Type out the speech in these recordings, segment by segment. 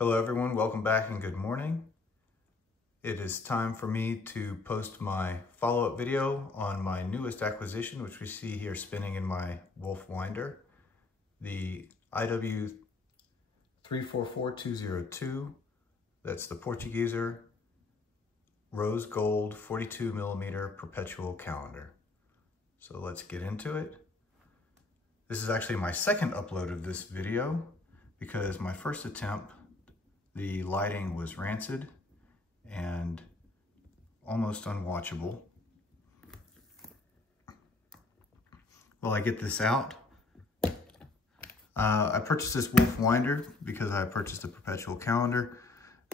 Hello everyone, welcome back and good morning. It is time for me to post my follow-up video on my newest acquisition, which we see here spinning in my Wolf winder, the IW344202. That's the Portugieser rose gold 42mm perpetual calendar. So let's get into it. This is actually my second upload of this video because my first attempt, the lighting was rancid and almost unwatchable. While I get this out, I purchased this Wolf winder because I purchased a perpetual calendar.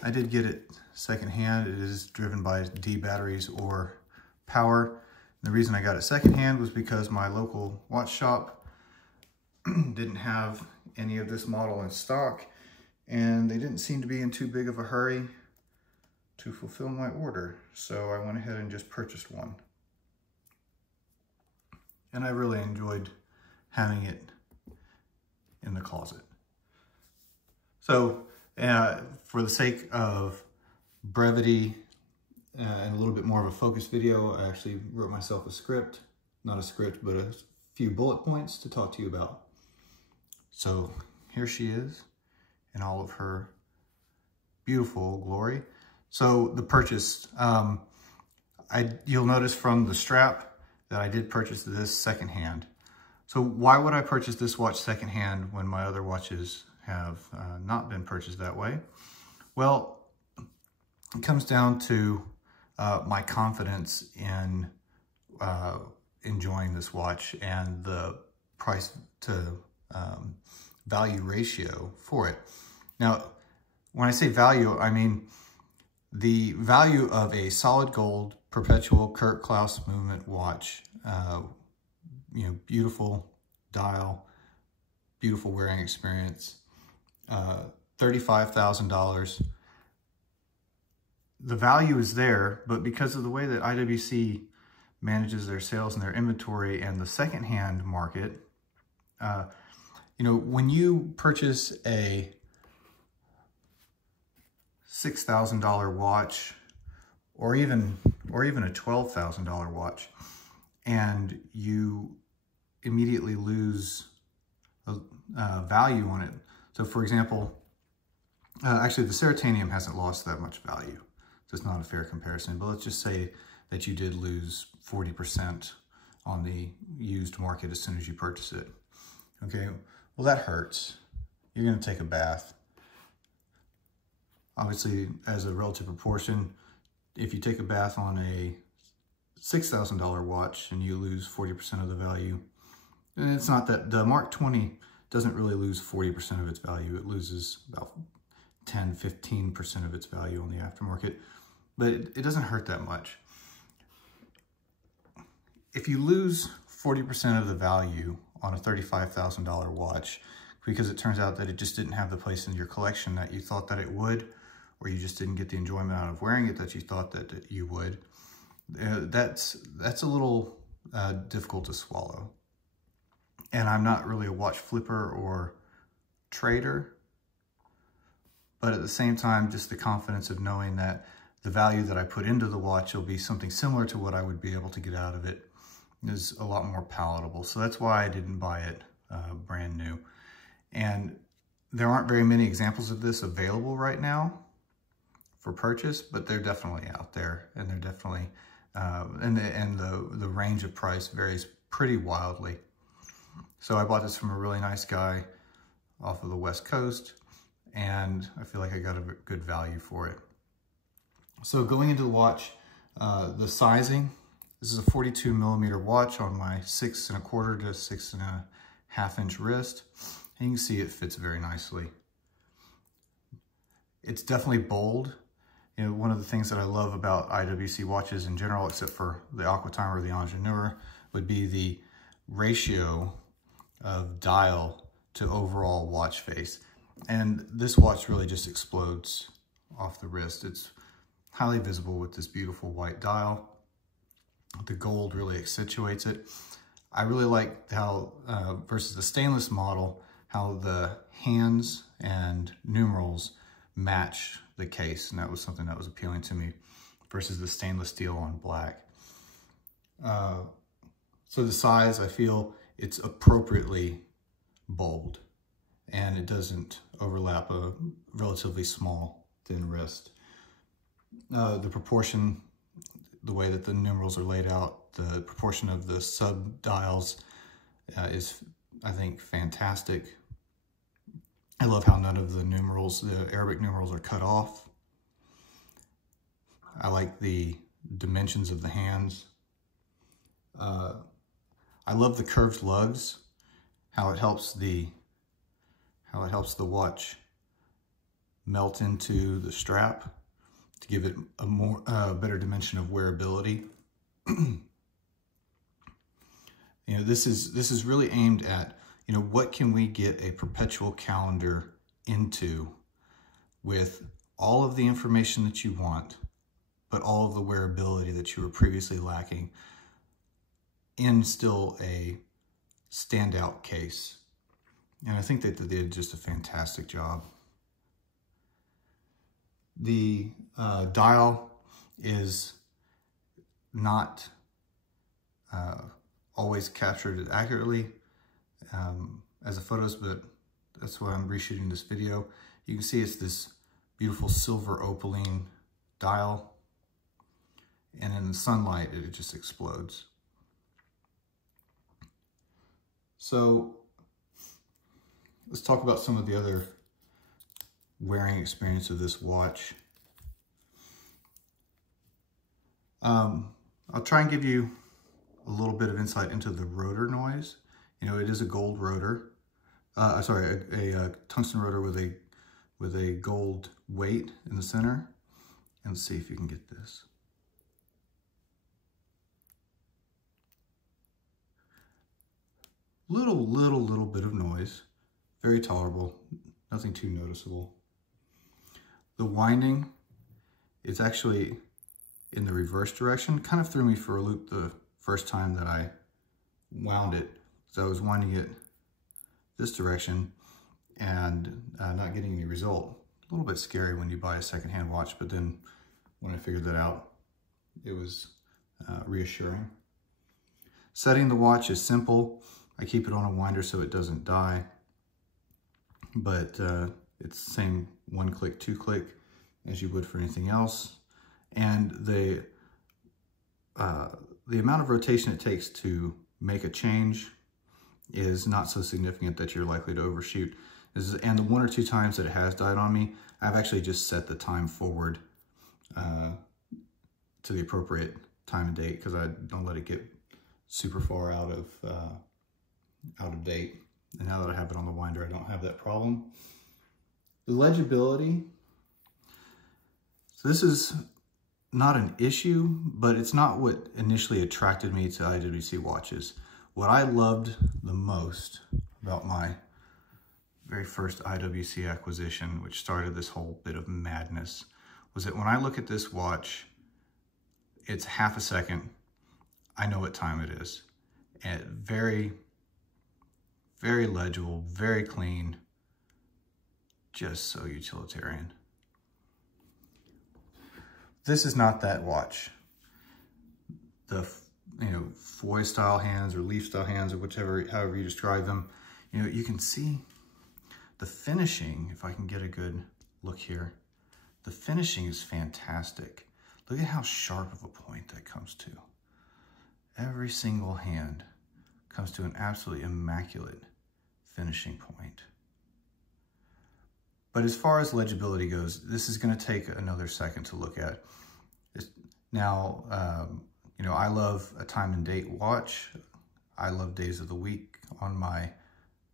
I did get it secondhand. It is driven by D batteries or power. The reason I got it secondhand was because my local watch shop didn't have any of this model in stock, and they didn't seem to be in too big of a hurry to fulfill my order. So I went ahead and just purchased one. And I really enjoyed having it in the closet. So for the sake of brevity and a little bit more of a focused video, I actually wrote myself a script, not a script, but a few bullet points to talk to you about. So here she is in all of her beautiful glory. So the purchase, you'll notice from the strap that I did purchase this secondhand. So why would I purchase this watch secondhand when my other watches have not been purchased that way? Well, it comes down to my confidence in enjoying this watch and the price to value ratio for it. Now, when I say value, I mean the value of a solid gold perpetual Kurt Klaus movement watch. Beautiful dial, beautiful wearing experience, $35,000. The value is there, but because of the way that IWC manages their sales and their inventory and the secondhand market, when you purchase a $6,000 watch or even a $12,000 watch, and you immediately lose value on it. So for example, actually the Ceratanium hasn't lost that much value, so it's not a fair comparison, but let's just say that you did lose 40% on the used market as soon as you purchase it. Okay, well that hurts. You're gonna take a bath. Obviously, as a relative proportion, if you take a bath on a $6,000 watch and you lose 40% of the value, and it's not that the Mark 20 doesn't really lose 40% of its value. It loses about 10, 15% of its value on the aftermarket, but it doesn't hurt that much. If you lose 40% of the value on a $35,000 watch because it turns out that it just didn't have the place in your collection that you thought that it would, or you just didn't get the enjoyment out of wearing it that you thought that you would, that's a little difficult to swallow. And I'm not really a watch flipper or trader, but at the same time, just the confidence of knowing that the value that I put into the watch will be something similar to what I would be able to get out of it is a lot more palatable. So that's why I didn't buy it brand new. And there aren't very many examples of this available right now for purchase, but they're definitely out there, and they're definitely, and the range of price varies pretty wildly. So I bought this from a really nice guy off of the West Coast, and I feel like I got a good value for it. So going into the watch, the sizing, this is a 42mm watch on my 6 1/4 to 6 1/2 inch wrist. And you can see it fits very nicely. It's definitely bold. One of the things that I love about IWC watches in general, except for the Aquatimer or the Ingenieur, would be the ratio of dial to overall watch face. And this watch really just explodes off the wrist. It's highly visible with this beautiful white dial. The gold really accentuates it. I really like how, versus the stainless model, how the hands and numerals match the case, and that was something that was appealing to me versus the stainless steel on black. So the size, I feel it's appropriately bold, and it doesn't overlap a relatively small, thin wrist. The proportion, the way that the numerals are laid out, the proportion of the sub-dials is, I think, fantastic. I love how none of the numerals, the Arabic numerals, are cut off. I like the dimensions of the hands. I love the curved lugs, how it helps the watch melt into the strap to give it a better dimension of wearability. You know, this is really aimed at, you know, what can we get a perpetual calendar into with all of the information that you want, but all of the wearability that you were previously lacking in still a standout case. And I think that they did just a fantastic job. The dial is not always captured accurately as the photos, but that's why I'm reshooting this video. You can see it's this beautiful silver opaline dial, and in the sunlight it just explodes. So let's talk about some of the other wearing experience of this watch. I'll try and give you a little bit of insight into the rotor noise. You know, it is a gold rotor. Sorry, a tungsten rotor with a gold weight in the center. And let's see if you can get this. Little bit of noise, very tolerable, nothing too noticeable. The winding is actually in the reverse direction. Kind of threw me for a loop the first time that I wound it. So I was winding it this direction and not getting any result. A little bit scary when you buy a secondhand watch, but then when I figured that out, it was reassuring. Setting the watch is simple. I keep it on a winder so it doesn't die, but it's the same one click, two click as you would for anything else. And the amount of rotation it takes to make a change is not so significant that you're likely to overshoot. And the one or two times that it has died on me, I've actually just set the time forward to the appropriate time and date, because I don't let it get super far out of date. And now that I have it on the winder, I don't have that problem. The legibility. So this is not an issue, but it's not what initially attracted me to IWC watches. What I loved the most about my very first IWC acquisition, which started this whole bit of madness, was that when I look at this watch, it's half a second, I know what time it is. And very legible, very clean, just so utilitarian. This is not that watch. The, you know, foil style hands or leaf style hands or however you describe them, you know, you can see the finishing. If I can get a good look here, the finishing is fantastic. Look at how sharp of a point that comes to. Every single hand comes to an absolutely immaculate finishing point. But as far as legibility goes, this is going to take another second to look at. Now, you know, I love a time and date watch. I love days of the week on my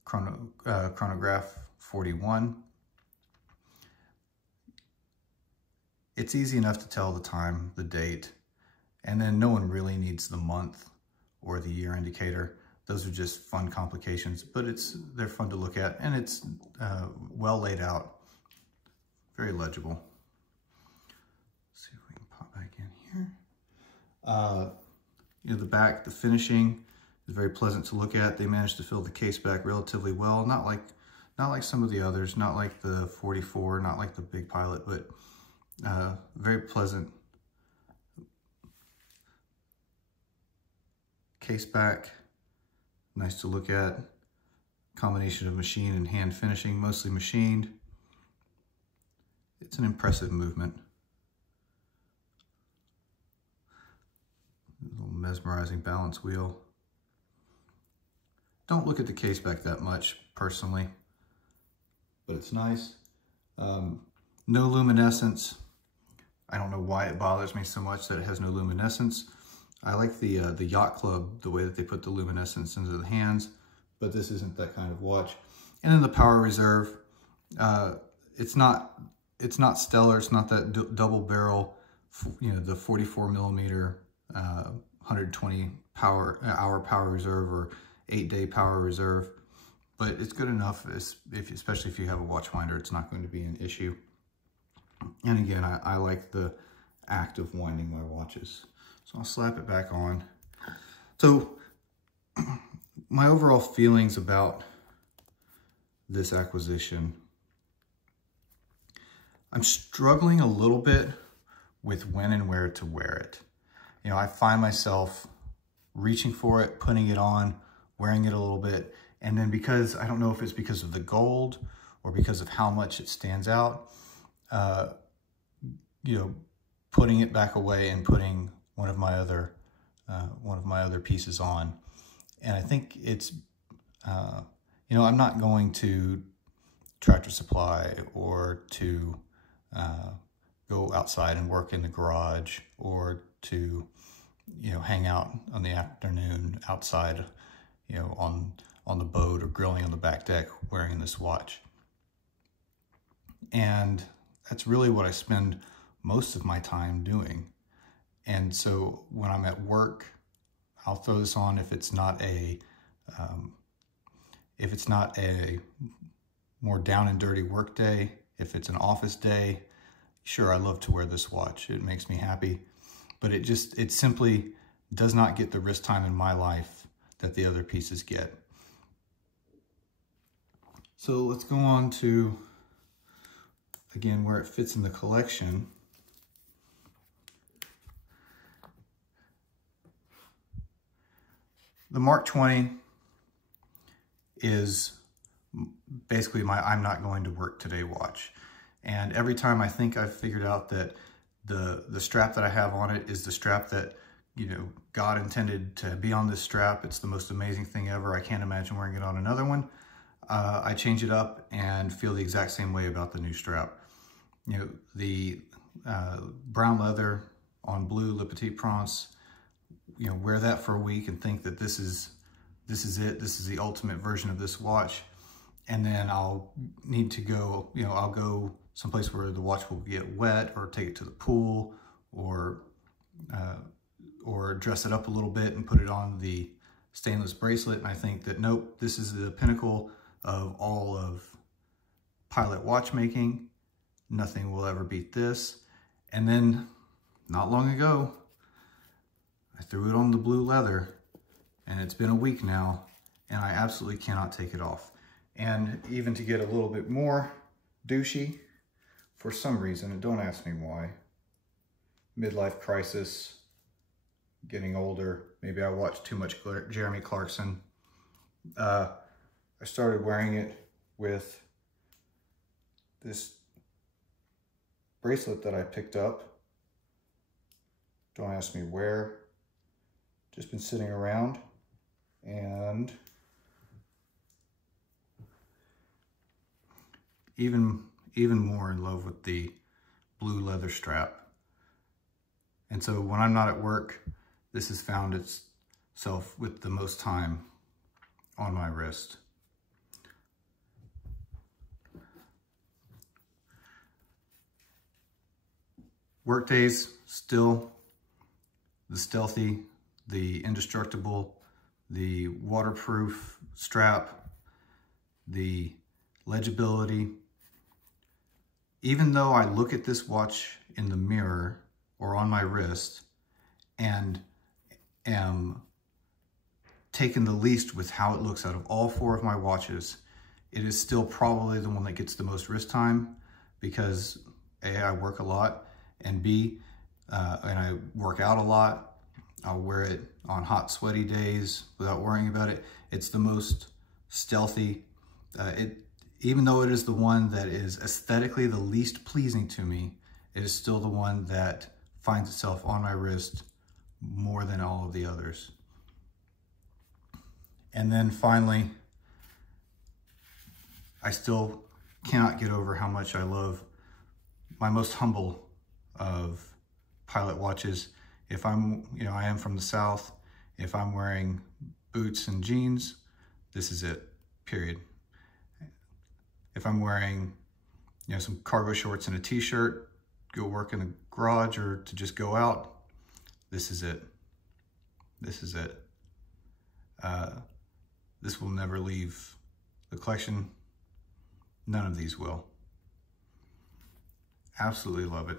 chronograph 41. It's easy enough to tell the time, the date, and then no one really needs the month or the year indicator. Those are just fun complications, but they're fun to look at, and it's well laid out, very legible. Let's see if we can pop back in here. You know, the back, the finishing is very pleasant to look at. They managed to fill the case back relatively well, not like Not like some of the others, not like the 44, not like the Big Pilot, but very pleasant. Case back, nice to look at. Combination of machine and hand finishing, mostly machined. It's an impressive movement. A little mesmerizing balance wheel. Don't look at the case back that much, personally, but it's nice. No luminescence. I don't know why it bothers me so much that it has no luminescence. I like the Yacht Club, the way that they put the luminescence into the hands, but this isn't that kind of watch. And then the power reserve, it's not stellar. It's not that double barrel, you know, the 44 millimeter, 120 hour power reserve or 8-day power reserve, but it's good enough, especially if you have a watch winder. It's not going to be an issue. And again, I like the act of winding my watches. So I'll slap it back on. So my overall feelings about this acquisition, I'm struggling a little bit with when and where to wear it. You know, I find myself reaching for it, putting it on, wearing it a little bit, and then because, I don't know if it's because of the gold or because of how much it stands out, you know, putting it back away and putting one of my other pieces on. And I think it's, you know, I'm not going to Tractor Supply or to go outside and work in the garage or to, you know, hang out on the afternoon outside, you know, on the boat or grilling on the back deck wearing this watch. And that's really what I spend most of my time doing. And so when I'm at work, I'll throw this on if it's not a more down and dirty work day. If it's an office day, sure, I love to wear this watch. It makes me happy, but it simply does not get the wrist time in my life that the other pieces get. So let's go on to, again, where it fits in the collection. The Mark 20 is basically my I'm not going to work today watch. And every time I think I've figured out that the strap that I have on it is the strap that, you know, God intended to be on this strap, it's the most amazing thing ever, I can't imagine wearing it on another one, I change it up and feel the exact same way about the new strap. You know, the brown leather on blue Le Petit Prince, you know, wear that for a week and think that this is it, this is the ultimate version of this watch. And then I'll need to go, you know, I'll go someplace where the watch will get wet or take it to the pool or dress it up a little bit and put it on the stainless bracelet. And I think that, nope, this is the pinnacle of all of pilot watchmaking. Nothing will ever beat this. And then not long ago, I threw it on the blue leather and it's been a week now and I absolutely cannot take it off. And even to get a little bit more douchey, for some reason, and don't ask me why, midlife crisis, getting older, maybe I watched too much Jeremy Clarkson. I started wearing it with this bracelet that I picked up. Don't ask me where, just been sitting around, and even more in love with the blue leather strap. And so when I'm not at work, this has found itself with the most time on my wrist. Work days, still the stealthy, the indestructible, the waterproof strap, the legibility. Even though I look at this watch in the mirror or on my wrist and am taken the least with how it looks out of all four of my watches, it is still probably the one that gets the most wrist time because A, I work a lot, and B, and I work out a lot. I'll wear it on hot, sweaty days without worrying about it. It's the most stealthy. Even though it is the one that is aesthetically the least pleasing to me, it is still the one that finds itself on my wrist more than all of the others. And then finally, I still cannot get over how much I love my most humble of pilot watches. If I'm, I am from the South, if I'm wearing boots and jeans, this is it, period. If I'm wearing, some cargo shorts and a t-shirt, go work in the garage or to just go out, this is it. This is it. This will never leave the collection. None of these will. Absolutely love it.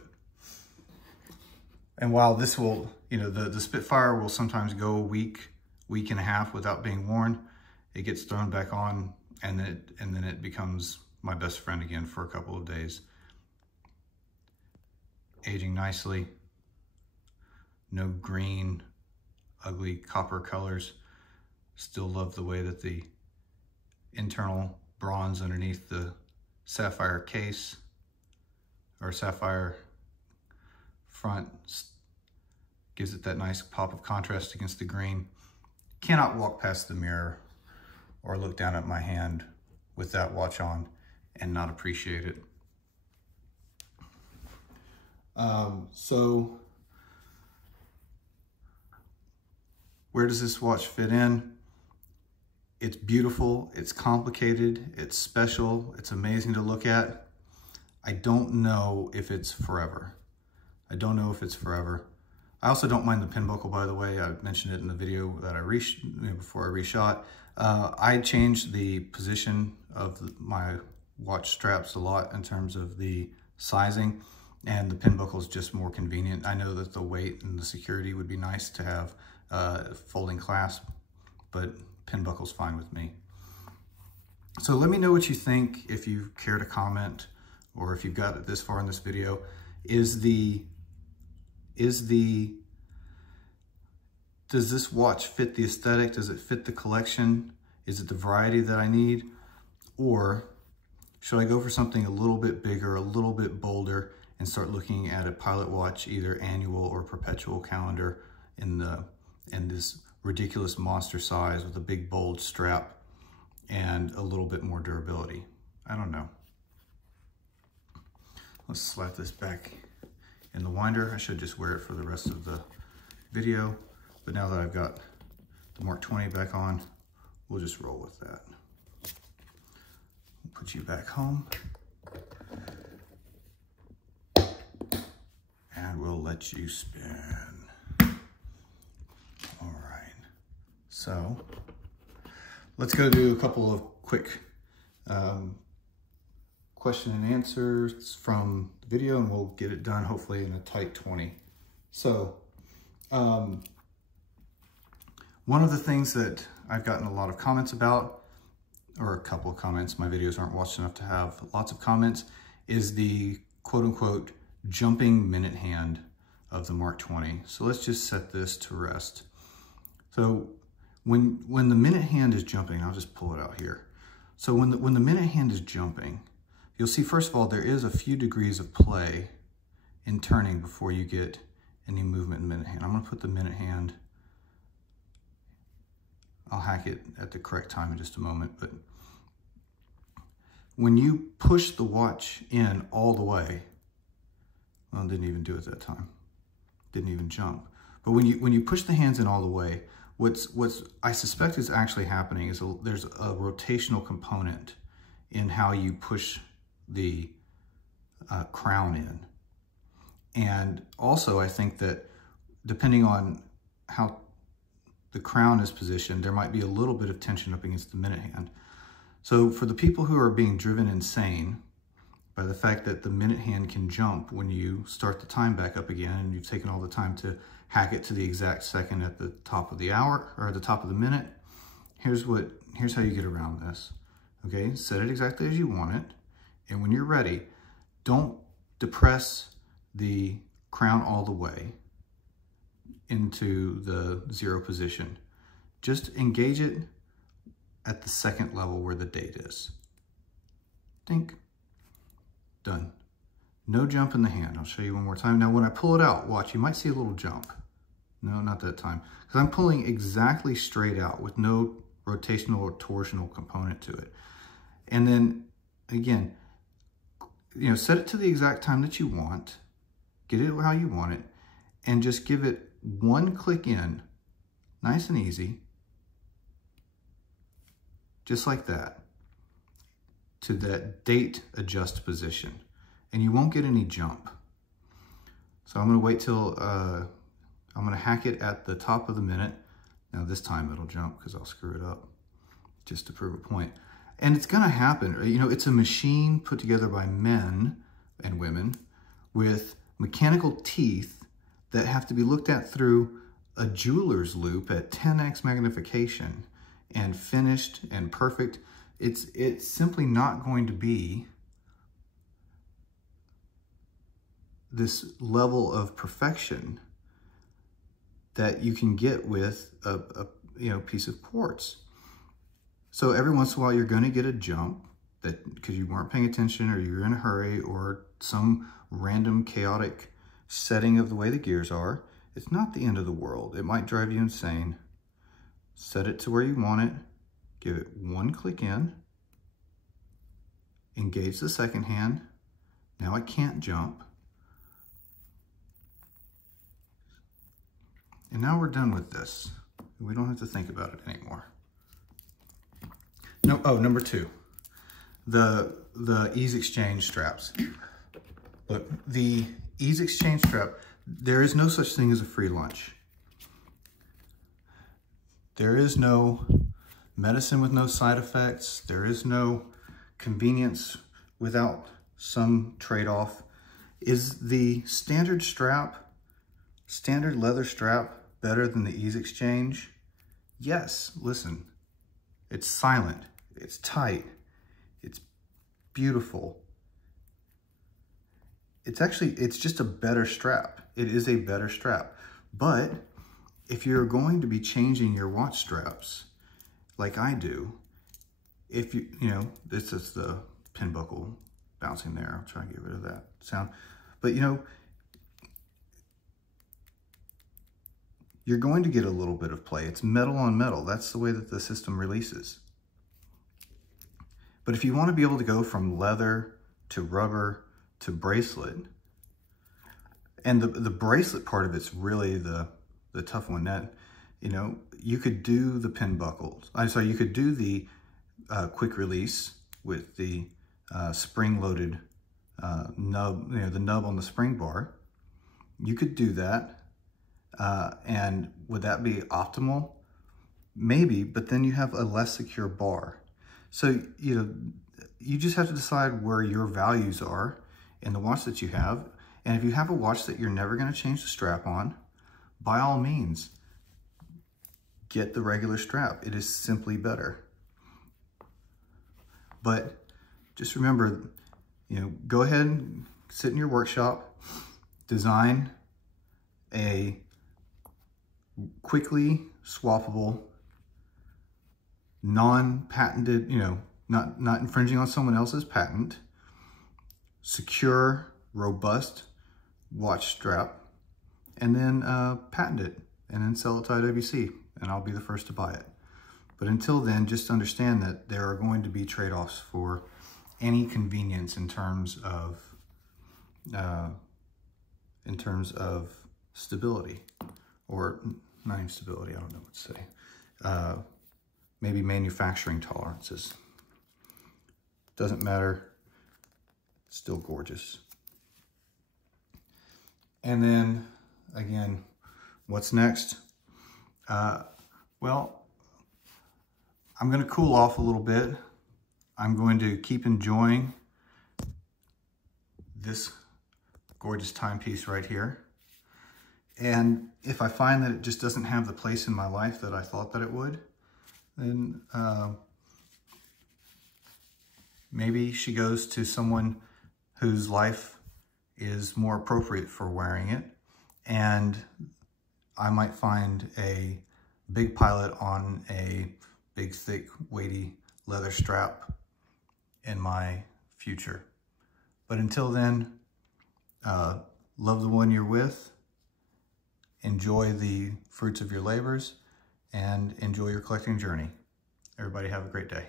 And while this will, the Spitfire will sometimes go a week and a half without being worn, it gets thrown back on and then it becomes my best friend again for a couple of days. Aging nicely. No green, ugly copper colors. Still love the way that the internal bronze underneath the sapphire case or sapphire front gives it that nice pop of contrast against the green. Cannot walk past the mirror or look down at my hand with that watch on and not appreciate it. So where does this watch fit in? It's beautiful, it's complicated, it's special, it's amazing to look at. I don't know if it's forever. I don't know if it's forever. I also don't mind the pin buckle, by the way. I mentioned it in the video that I before I reshot. I changed the position of my watch straps a lot in terms of the sizing, and the pin buckle is just more convenient. I know that the weight and the security would be nice to have folding clasp, but pin buckle's fine with me. So let me know what you think if you care to comment, or if you've got it this far in this video. Does this watch fit the aesthetic? Does it fit the collection? Is it the variety that I need? Or should I go for something a little bit bigger, a little bit bolder, and start looking at a pilot watch, either annual or perpetual calendar in this ridiculous monster size with a big bold strap and a little bit more durability? I don't know. Let's slap this back in the winder. I should just wear it for the rest of the video, but now that I've got the Mark 20 back on, we'll just roll with that. We'll put you back home, and we'll let you spin. All right, so let's go do a couple of quick question and answers from the video, and we'll get it done hopefully in a tight 20. So one of the things that I've gotten a lot of comments about, or a couple of comments, my videos aren't watched enough to have lots of comments, is the quote-unquote jumping minute hand of the Mark 20. So let's just set this to rest. So when the minute hand is jumping, I'll just pull it out here. So when the minute hand is jumping, you'll see, first of all, there is a few degrees of play in turning before you get any movement in the minute hand. I'm gonna put the minute hand, I'll hack it at the correct time in just a moment, but when you push the watch in all the way, well, it didn't even do it that time. Didn't even jump. But when you push the hands in all the way, what's I suspect is actually happening is there's a rotational component in how you push the crown in. And also, I think that depending on how the crown is positioned, there might be a little bit of tension up against the minute hand. So for the people who are being driven insane by the fact that the minute hand can jump when you start the time back up again, and you've taken all the time to hack it to the exact second at the top of the hour or at the top of the minute, here's how you get around this. Okay, set it exactly as you want it. And when you're ready, don't depress the crown all the way into the 0 position. Just engage it at the second level where the date is. Dink. Done. No jump in the hand. I'll show you one more time. Now when I pull it out, watch, you might see a little jump. No, not that time. Because I'm pulling exactly straight out with no rotational or torsional component to it. And then, again, you know, set it to the exact time that you want. Get it how you want it. And just give it one click in. Nice and easy. Just like that. To that date adjust position. And you won't get any jump. So I'm going to wait till, I'm going to hack it at the top of the minute. Now this time it'll jump because I'll screw it up just to prove a point. And it's going to happen. You know, it's a machine put together by men and women with mechanical teeth that have to be looked at through a jeweler's loop at 10x magnification and finished and perfect. It's simply not going to be this level of perfection that you can get with a piece of quartz. So every once in a while you're going to get a jump that because you weren't paying attention or you're in a hurry or some random chaotic setting of the way the gears are. It's not the end of the world. It might drive you insane. Set it to where you want it. Give it one click in. Engage the second hand. Now it can't jump. And now we're done with this. We don't have to think about it anymore. No, oh, number 2, the ease exchange straps. Look, the ease exchange strap, there is no such thing as a free lunch. There is no medicine with no side effects. There is no convenience without some trade-off. Is the standard leather strap, better than the ease exchange? Yes, listen, it's silent, it's tight, it's beautiful. It's just a better strap. It is a better strap. But if you're going to be changing your watch straps, like I do, if you know, this is the pin buckle bouncing there. I'll try and get rid of that sound. But you know, you're going to get a little bit of play. It's metal on metal. That's the way that the system releases. But if you want to be able to go from leather to rubber to bracelet, and the bracelet part of it's really the tough one. That, you know, you could do the pin buckles. You could do the quick release with the spring-loaded nub, you know, the nub on the spring bar. You could do that. And would that be optimal? Maybe, but then you have a less secure bar. So, you know, you just have to decide where your values are in the watch that you have. And if you have a watch that you're never going to change the strap on, by all means, get the regular strap. It is simply better. But just remember, you know, go ahead and sit in your workshop, design a quickly swappable, non-patented, you know, not infringing on someone else's patent, secure, robust watch strap, and then patent it, and then sell it to IWC, and I'll be the first to buy it. But until then, just understand that there are going to be trade-offs for any convenience in terms of stability, or not even stability, I don't know what to say. Maybe manufacturing tolerances. Doesn't matter, still gorgeous. And then, again, what's next? Well, I'm gonna cool off a little bit. I'm going to keep enjoying this gorgeous timepiece right here. And if I find that it just doesn't have the place in my life that I thought that it would, then maybe she goes to someone whose life is more appropriate for wearing it, and I might find a big pilot on a big, thick, weighty leather strap in my future. But until then, love the one you're with, enjoy the fruits of your labors, and enjoy your collecting journey. Everybody have a great day.